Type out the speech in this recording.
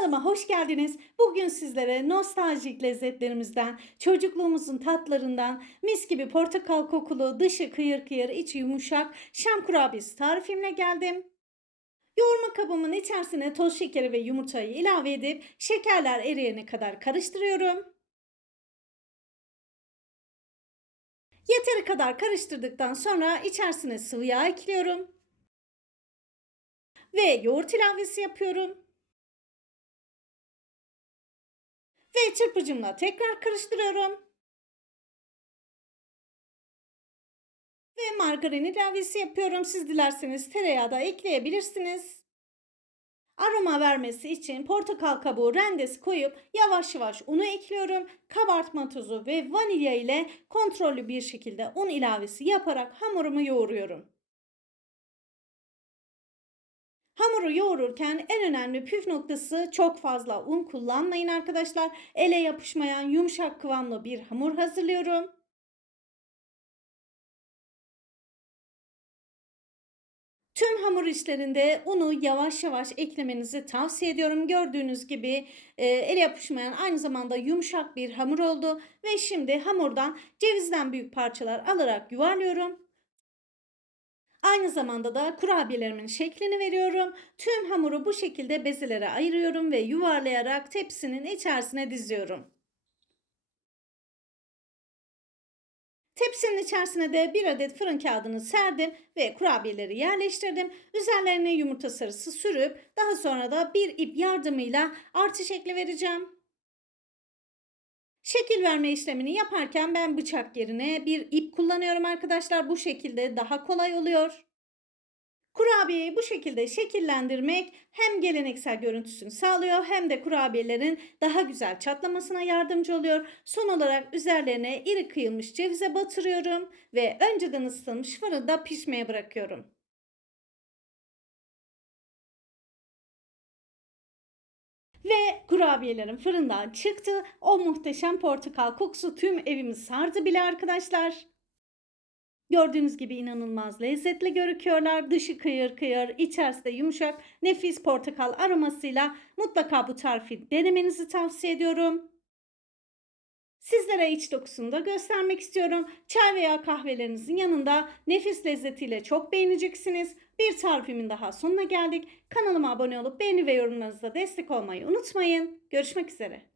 Kanalıma hoş geldiniz. Bugün sizlere nostaljik lezzetlerimizden, çocukluğumuzun tatlarından, mis gibi portakal kokulu, dışı kıyır kıyır, içi yumuşak şam kurabiyesi tarifimle geldim. Yoğurma kabımın içerisine toz şekeri ve yumurtayı ilave edip şekerler eriyene kadar karıştırıyorum. Yeteri kadar karıştırdıktan sonra içerisine sıvı yağ ekliyorum. Ve yoğurt ilavesi yapıyorum. Ve çırpıcımla tekrar karıştırıyorum. Ve margarin ilavesi yapıyorum. Siz dilerseniz tereyağı da ekleyebilirsiniz. Aroma vermesi için portakal kabuğu rendesi koyup yavaş yavaş unu ekliyorum. Kabartma tozu ve vanilya ile kontrollü bir şekilde un ilavesi yaparak hamurumu yoğuruyorum. Hamuru yoğururken en önemli püf noktası çok fazla un kullanmayın arkadaşlar. Ele yapışmayan yumuşak kıvamlı bir hamur hazırlıyorum. Tüm hamur işlerinde unu yavaş yavaş eklemenizi tavsiye ediyorum. Gördüğünüz gibi e, ele yapışmayan aynı zamanda yumuşak bir hamur oldu. Ve şimdi hamurdan cevizden büyük parçalar alarak yuvarlıyorum. Aynı zamanda da kurabiyelerimin şeklini veriyorum. Tüm hamuru bu şekilde bezelere ayırıyorum ve yuvarlayarak tepsinin içerisine diziyorum. Tepsinin içerisine de bir adet fırın kağıdını serdim ve kurabiyeleri yerleştirdim. Üzerlerine yumurta sarısı sürüp daha sonra da bir ip yardımıyla artı şekli vereceğim. Şekil verme işlemini yaparken ben bıçak yerine bir ip kullanıyorum arkadaşlar. Bu şekilde daha kolay oluyor. Kurabiyeyi bu şekilde şekillendirmek hem geleneksel görüntüsünü sağlıyor hem de kurabiyelerin daha güzel çatlamasına yardımcı oluyor. Son olarak üzerlerine iri kıyılmış cevize batırıyorum ve önceden ısıtılmış fırında pişmeye bırakıyorum. Kurabiyelerim fırından çıktı. O muhteşem portakal kokusu tüm evimi sardı bile arkadaşlar. Gördüğünüz gibi inanılmaz lezzetli görüküyorlar. Dışı kıyır kıyır, içerisi de yumuşak, nefis portakal aromasıyla mutlaka bu tarifi denemenizi tavsiye ediyorum. Sizlere iç dokusunu da göstermek istiyorum. Çay veya kahvelerinizin yanında nefis lezzetiyle çok beğeneceksiniz. Bir tarifimin daha sonuna geldik. Kanalıma abone olup beğeni ve yorumlarınızla destek olmayı unutmayın. Görüşmek üzere.